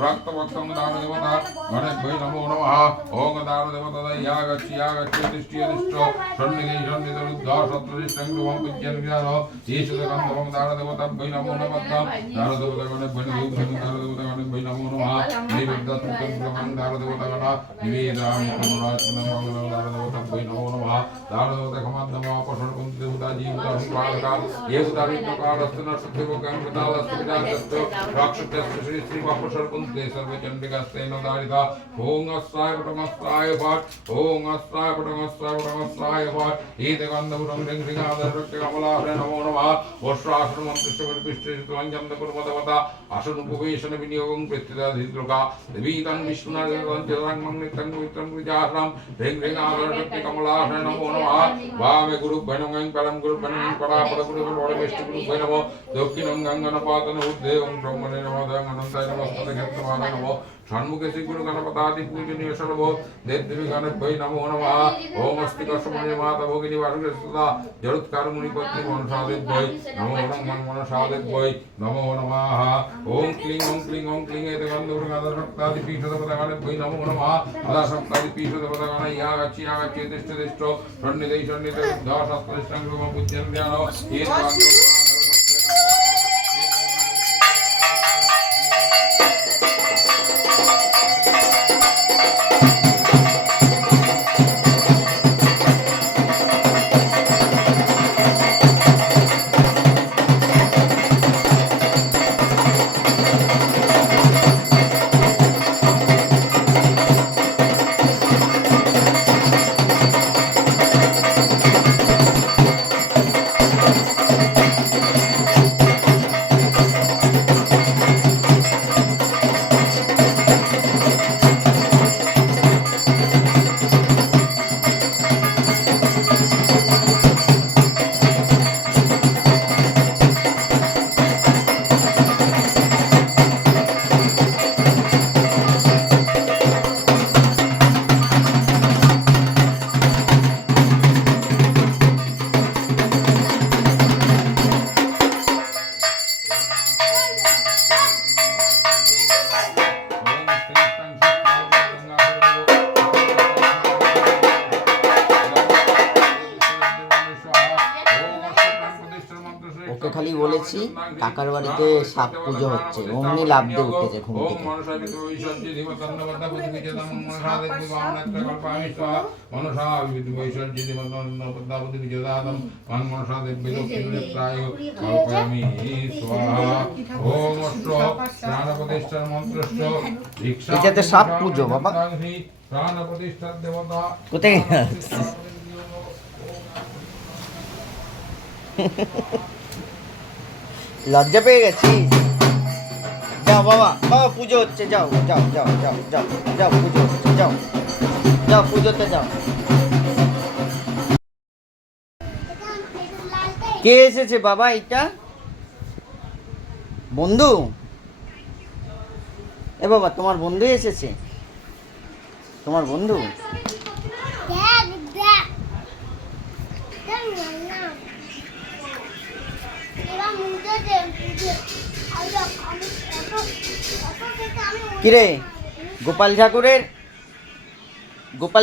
रक्तवत्तं दानदेवता गणेभ्यै नमो नमः ओं दानदेवता यागच्छ तिष्ठो षण्डिगे षण्डितरुद्धा शत्रुदिष्टं गृहं पूज्यं ज्ञानो ईशुदगन्धवं दानदेवताभ्यै नमो नमः दानदेवता गणेभ्यै दानदेवता गणेभ्यै नमो नमः नैवेद्यं दानदेवता गण निवेदामि पुनरात्मनं दानदेवताभ्यै नमो नमः दानदेवता खमाद्नमः पशुकुन्ति देवता जीवता कालकाल येवतारित्वकालस्तु नष्टदेवकं कृतालस्तु विदास्तु राक्षसस्तु श्री श्री वापशर्कुन्ते सर्वचण्डिकास्तेन दारिता ओं अस्ताय पटमस्ताय पाठ ओं अस्ताय पटमस्ताय पाठ ईतगन्धपुरं ऋंगाधरक्ति कमलाहरे नमो नमः वर्षाश्रमन्तिष्ठविष्टिष्टवञ्जन्दकुर्मदवता असनुपवेशन विनियोगं प्रत्युदाधिद्रुका देवीतं विष्णुनाथं चरङ्गं नित्यं पवित्रं विजाहरं ऋंगाधरक्ति कमलाहरे नमो नमः वामे गुरुभ्यो नमः परं गुरुभ्यो नमः परापरगुरुभ्यो नमो दक्षिणं गङ्गनपातन उद्देवं ब्रह्मणे नमः अनन्ताय नमस्ते क्षत्रवाय नमः षण्मुखे श्री गुरु गणपतादि पूजनीय सर्वो देवदेवी गणेभ्यै नमो नमः ओम अस्तिकर्षमणि माता भोगिनी वारुणेश्वरा जरुत्कार मुनि पत्नी मनसादेभ्यै नमो नमः मनसादेभ्यै नमो नमः ओम क्लीं एते गन्धर्वगणपतादि पीठदेवतागणेभ्यै नमो नमः अदा सप्तादि पीठदेवतागण यागच्छ तिष्ठो षण्डिदै दाशस्त्रष्टं गृहं पूज्यं ज्ञानो ওকে খালি বলেছি কাকার বাড়িতে সাপ পুজো হচ্ছে, অমনি লাফ দিয়ে উঠেছে ঘুম থেকে। এটাতে সাপ পুজো বাবা কোথায় লজ্জা পেয়ে গেছি। যাও বাবা, বাবা পুজো হচ্ছে, যাও যাও যাও যাও যাও যাও পুজো হচ্ছে, যাও যাও পুজোতে যাও। কে এসেছে বাবা? এটা বন্ধু? এ বাবা তোমার বন্ধু এসেছে? তোমার বন্ধু? কিরে গোপাল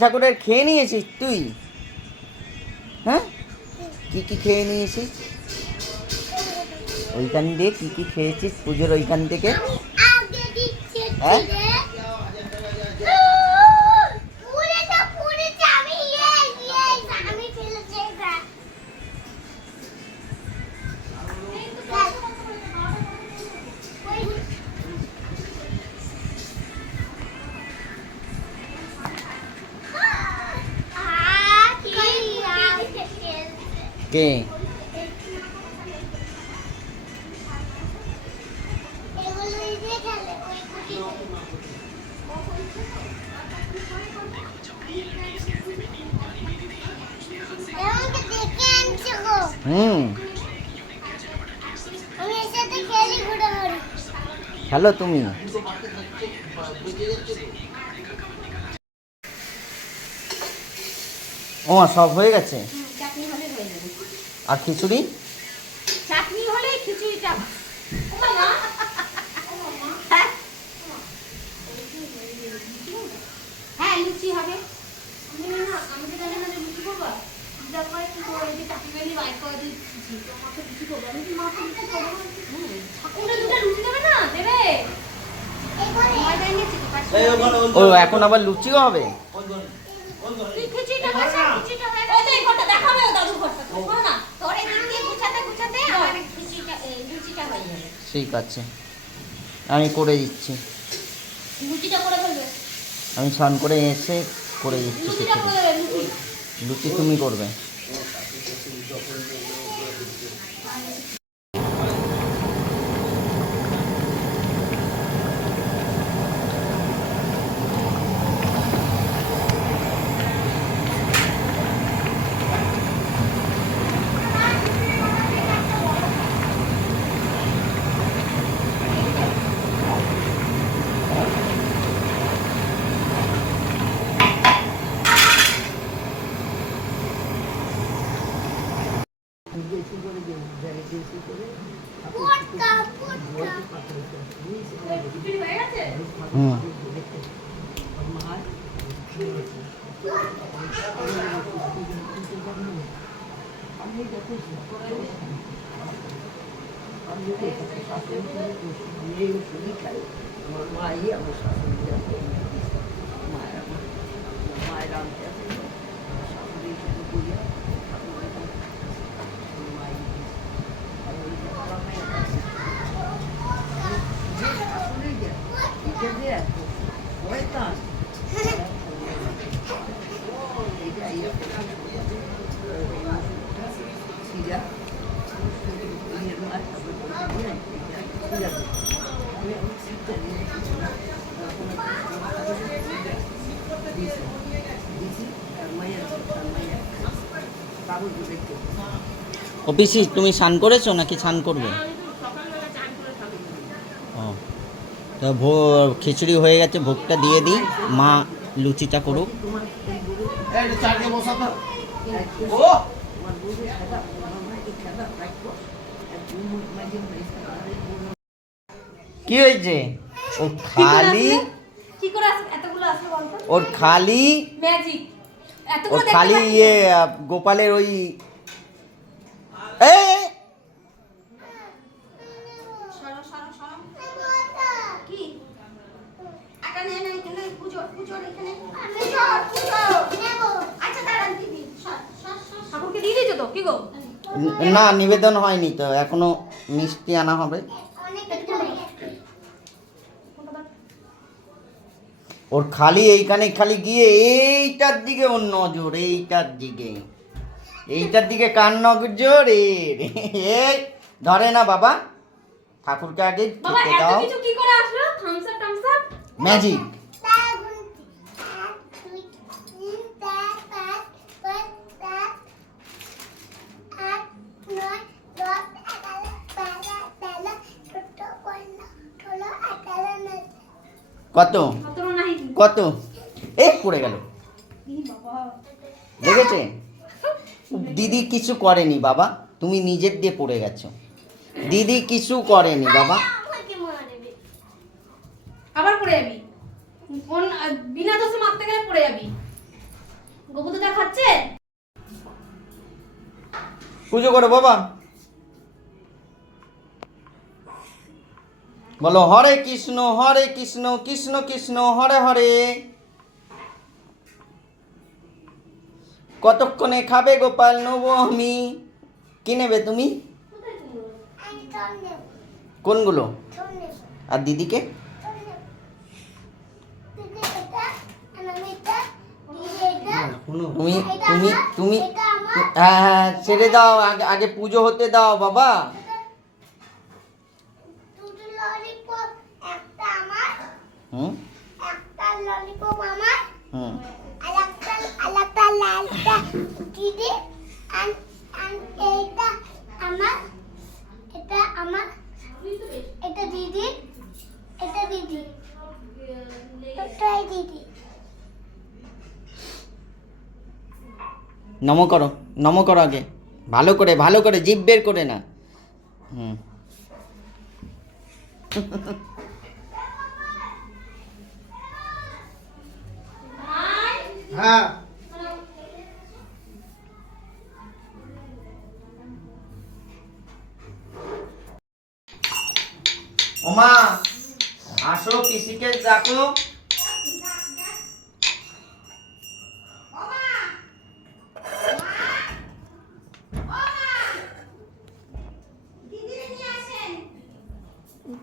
ঠাকুরের খেয়ে নিয়েছিস তুই? হ্যাঁ কি কি খেয়ে নিয়েছিস? ওইখান দিয়ে কি কি খেয়েছিস পুজোর ওইখান থেকে? হ্যাঁ কে? হুম, হ্যালো তুমি। ও সব হয়ে গেছে। চাটনি হলে হয়ে যাবে। আর খিচুড়ি? চাটনি হলে খিচুড়িটা হ্যাঁ লুচি হবে। আমি না আমি তো জানি না যে লুচি করবো। তারপরে কি করে যে চাটনি মেলি বাইর করে দিচ্ছি তো মাকে লুচি করবো। আমি কি মাকে লুচি করবো? ঠাকুরের দুটো লুচি দেবে না? দেবে। ময়দা এনেছি তো পাঁচশো। ও এখন আবার লুচিও হবে? তুই খিচুড়িটা বসা, খিচুড়িটা হয়ে গেছে। ওই তো এই ঘরটা দেখাবে ও দাদুর ঘরটা। তুই করো না। তোর এদিক দিয়ে গুছাতে গুছাতে আমার খিচুড়িটা লুচিটা হয়ে যাবে। ঠিক আছে, আমি করে দিচ্ছি। লুচিটা করে ফেলবে। আমি স্নান করে এসে করে দিচ্ছি লুচিটা করে খিচুড়ি। দেবে লুচি। লুচি তুমি করবে। খিচুড়ি হয়ে গেছে? হুম, ও পিসি তুমি স্নান করেছো নাকি স্নান করবে? ও তো খিচুড়ি হয়ে গেছে, ভোগটা দিয়ে দিই, মা লুচিটা করুক। কি হয়েছে? ও খালি কি করে আসবে এতগুলো আসবে বলতো? ওর খালি ম্যাজিক। ওর এতগুলো দেখতে খালি পাচ্ছি। ইয়ে গোপালের ওই এই সরো সরো সরো। কি? আটা নে না এখানে পুজো পুজোর এখানে। পুজো পুজো নেব। আচ্ছা দাঁড়ান দিদি। সর সর সর। ঠাকুরকে দিয়ে দিয়েছো তো? কি গো? না, নিবেদন হয়নি তো, এখনো মিষ্টি আনা হবে। ওর খালি এইখানে খালি গিয়ে এইটার দিকে ওর নজর, এইটার দিকে কার নজর? এই ধরে না বাবা, ঠাকুরকে আগে বাবা খেতে এত দাও। কিছু কি করে আসলো? Thums Up Thums Up. Magic. কত কতটা নাই। কত পড়ে গেল, ই বাবা। দেখেছে? দিদি কিছু করেনি বাবা, তুমি নিজের দিয়ে পড়ে গেছো। দিদি কিছু করেনি বাবা। আমাকে মারবে। আবার পড়ে যাবি। কোন বিনা দোষে মারতে গেলে পড়ে যাবি। গোবুদা খাচ্ছে? পুজো করো বাবা। বলো হরে কৃষ্ণ কৃষ্ণ কৃষ্ণ হরে হরে। কতক্ষণে খাবে গোপাল নেবো আমি। কি নেবে তুমি? কোনগুলো? আর দিদিকে? তুমি তুমি তুমি হ্যাঁ হ্যাঁ ছেড়ে দাও, আগে আগে পুজো হতে দাও বাবা। দুটো ললিপপ, একটা আমার, হুম একটা ললিপপ আমার, হুম আরেকটা লালটা দিদি, আর এইটা আমার, এটা আমার, এটা দিদি, এটা দিদি, এটাই দিদি। নম করো আগে, ভালো করে জিভ বের করে না। হুম হ্যাঁ ওমা আসো, পিসিকে ডাকো।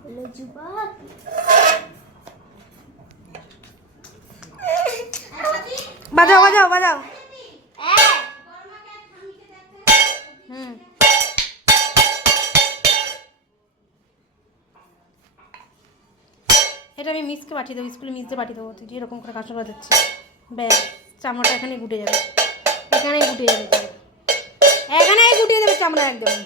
বলে যুবক বাজাও বাজাও বাজাও। হুম এটা আমি মিসকে পাঠিয়ে দেবো, স্কুলে মিসকে পাঠিয়ে দেবো। তুই এরকম করে কাঁচা বাজাচ্ছিস, ব্যাস চামড়াটা এখানেই গুটে যাবে, এখানেই গুটে যাবে, এখানেই গুটিয়ে দেবে চামড়া একদম।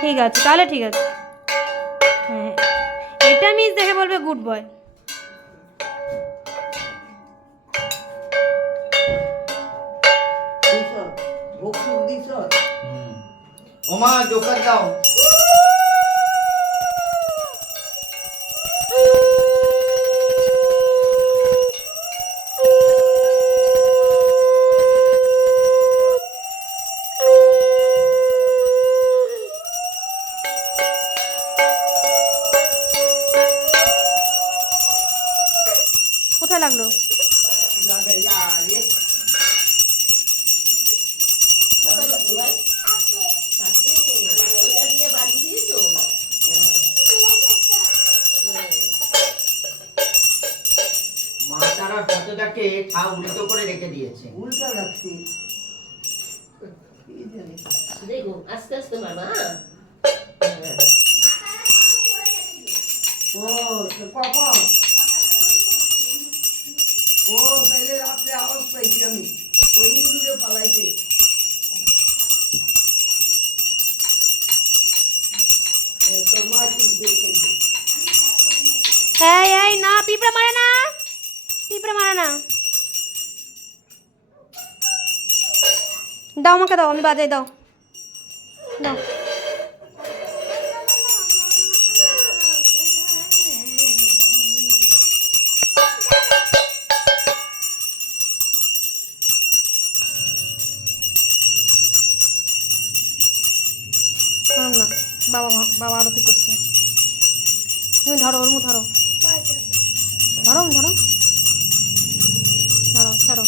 ঠিক আছে তাহলে, ঠিক আছে। হ্যাঁ এটা মিস দেখে বলবে গুড বয়। ওমা জোকার দাও। কোথায় লাগলো? মা তারা ফটোটাকে উল্টো করে রেখে দিয়েছে। উল্টা রাখছি। দেখো আস্তে আস্তে মামা। ও তো কখন? ও তাহলে রাত্রে আওয়াজ পাইছি আমি, ওই ইন্দুরে পালাইছে। তোর মা ঠিক দেখে। এই এই না, পিঁপড়া মারে না, পিঁপড়া মারে না। দাও আমাকে, দাও আমি বাজাই, দাও দাও। না বাবা, বাবা আরতি করছে। তুমি ধরো ওর মুখ, ধরো ধরো ধরো ধরো ছাড়ো।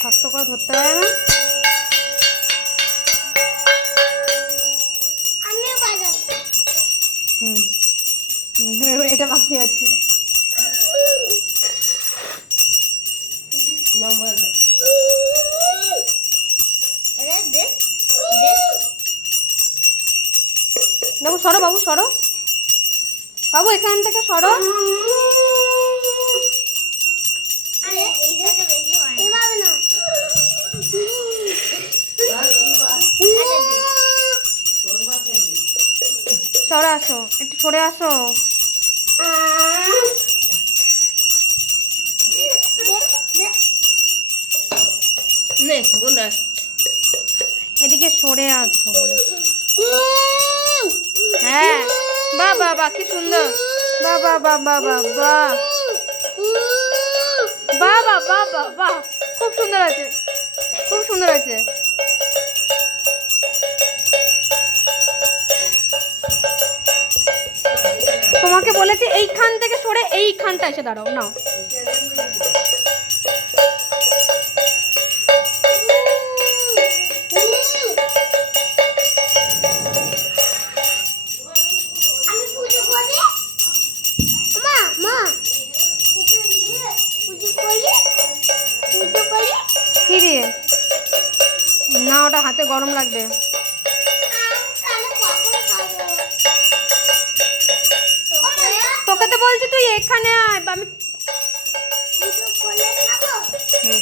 শক্ত করে ধরতে হয় না। আমিও বাজাবো। হুম এটা বাকি আছে। বাবু সরো, বাবু সরো, বাবু এখান থেকে সরো। আরে এইটাতে বেশি হয় এভাবে না। সরে আসো, একটু সরে আসো। এদিকে সরে আসো বলেছি। হ্যাঁ বাহ বাহ বাহ, কি সুন্দর, বাহ বাহ বাহ বাহ বাহ বাহ বাহ বাহ বাহ বাহ বাহ, খুব সুন্দর আছে, খুব সুন্দর আছে। তোমাকে বলেছি এইখান থেকে সরে এইখানটা এসে দাঁড়াও। নাও আমি পুজো করি মা মা এটা নিয়ে পুজো করি কি দিয়ে? না, ওটা হাতে গরম লাগবে। তাহলে কখন খাবো তোকে তো বলছি তুই এখানে আয়, আমি পুজো করলে খাবো হুম।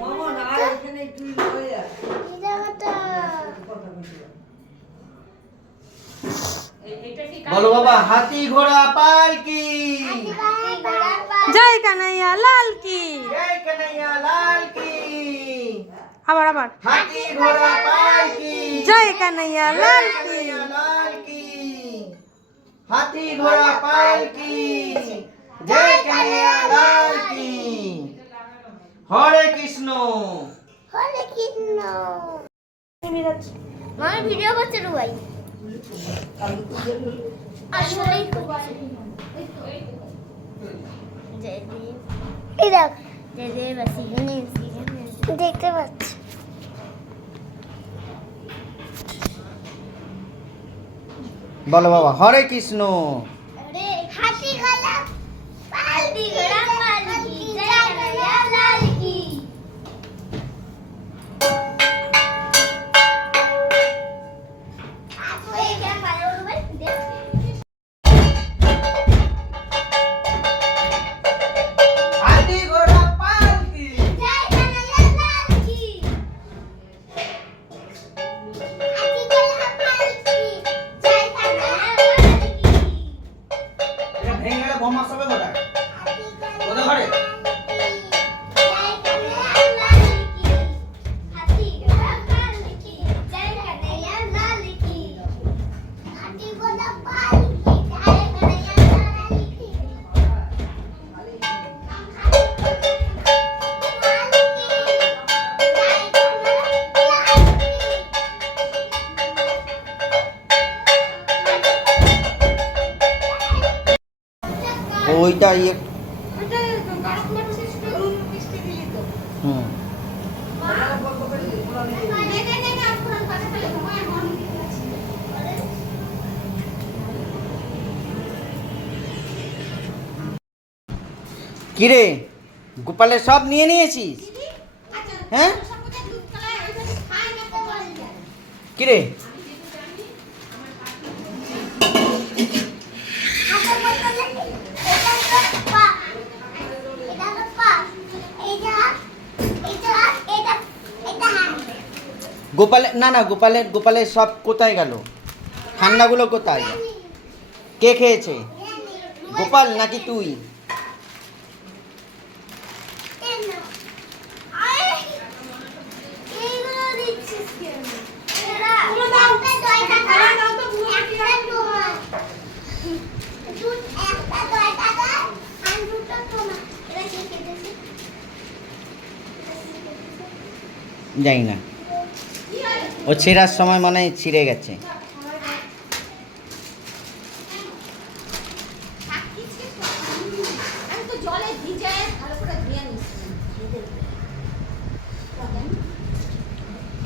মামা না এখানে তুই লয়ে আয়। বলো বাবা, হাতি ঘোড়া পালকি, জয় কানাইয়া লাল কি। জয় কানাইয়া লাল কি, আবার আবার হাতি ঘোড়া পালকি, জয় কানাইয়া লাল কি। কানাইয়া লাল কি, হাতি ঘোড়া পালকি, জয় কানাইয়া লাল কি। হরে কৃষ্ণ। হরে কৃষ্ণ মা ভিডিও করছে রুবাই আসলেই খুব দেখতে পাচ্ছি বলো বাবা, হরে কৃষ্ণ। হাতি ঘোড়া পালকি ঘোড়া পালকি জয় কানাইয়া লাল কি হাতি ঘোড়া পালকি, জয় কানাইয়া লাল কি হাতি ঘোড়া পালকি জয় কানাইয়া লাল কি এটা ভেঙে গেলে বোমা সবে কোথায়? কোথায় ঘরে? জয় কানাইয়া লাল কি হাতি ঘোড়া পালকি জয় কানাইয়া লাল কি হাতি ঘোড়া পালকি জয় কানাইয়া লাল কি ওইটা ইয়ে হুম। কিরে, গোপালের সব নিয়ে নিয়েছিস? হ্যাঁ কিরে, গোপালের না না গোপালের সব কোথায় গেল? ঠান্ডাগুলো কোথায়? কে খেয়েছে, গোপাল নাকি তুই? জানি না, ও ছেঁড়ার সময় মনে হয় ছিঁড়ে গেছে।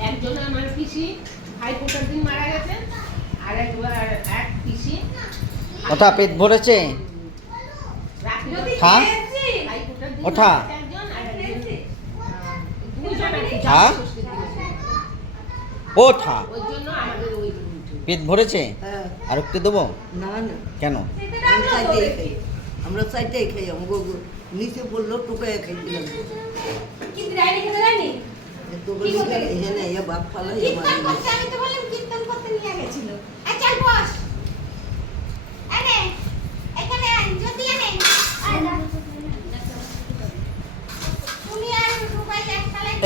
একজন আমার পিসি ভাইফোঁটার দিন মারা গেছে, আর এক পিসি ওটা পেট ভরেছে? খা, ভাইফোঁটার দিন ওঠা। একজন আর একজন দুজন আর কি হ্যাঁ? ষষ্ঠীর দিন এসে। ও থা, ওই জন্য আমাদের ওই দিন উঠে। পেট ভরেছে? হ্যাঁ আর একটু দেবো? না না কেন? আমি চাইতেই খাই, আমরা চাইতেই খাই, আমাকে নিচে পড়লো টুকায় খাই দিলাম কিন্তু ডাইনি খেতে যায়নি। এখানে এ বাপ ফালাই কীর্তন আমার করতে, আমি তো বললাম কীর্তন করতে নিয়ে গেছিল। এই চল বস। এই নে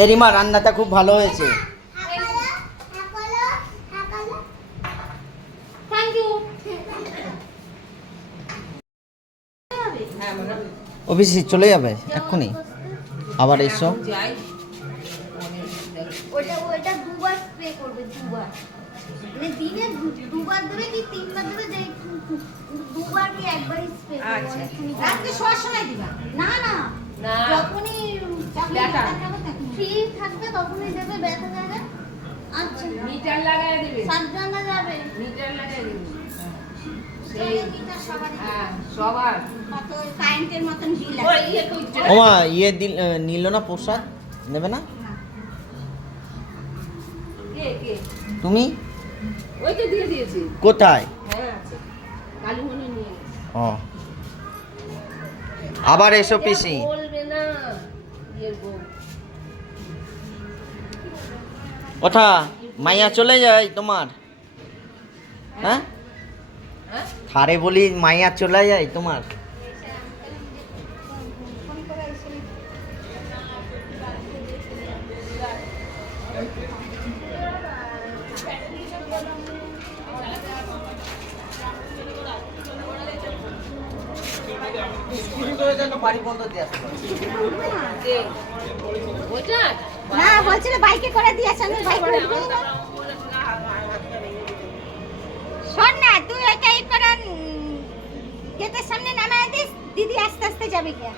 এরিমা রান্নাটা খুব ভালো হয়েছে। Thank you. অফিসে চলে যাবে এক্ষুনি, আবার এসো। যাই ওটা দুবার স্প্রে করবে, দুবার মানে দিনে দুবার দেবে কি তিনবার দেবে, যে দুবার কি একবারই স্প্রে করবে। আচ্ছা। রাত্রে শোয়ার সময় দিবা না, না না। যখনই ব্যথা। ফ্রি থাকবে তখনই দেবে, ব্যথা যাবে। আচ্ছা মিটার লাগাই দেবে, সাবধানে যাবে। মিটার লাগাই দেবে। সেই মিটার সবারই হ্যাঁ সবার কত কারেন্টের মতন বিল ওই আছে। ইয়ে করছে। ওমা ইয়ে নিল না প্রসাদ, নেবে না কে তুমি? ওই তো দিয়ে দিয়েছি। কোথায়? হ্যাঁ আছে, কালী মনে নিয়ে গেছে। ও আবার এসো পিসি। বলবে না ইয়ে বউ। কথা মাইয়া চলে যায় তোমার? হ্যাঁ হ্যাঁ থারে বলি মাইয়া চলে যায় তোমার? বাড়ি বন্ধ দিয়ে কে? ওইটা না বলছিল বাইকে করে দিয়েছে, আমি বাইক করে দিই না। শোন না, তুই এটাই করে গেটের সামনে নামায় দিস, দিদি আস্তে আস্তে যাবে গিয়া।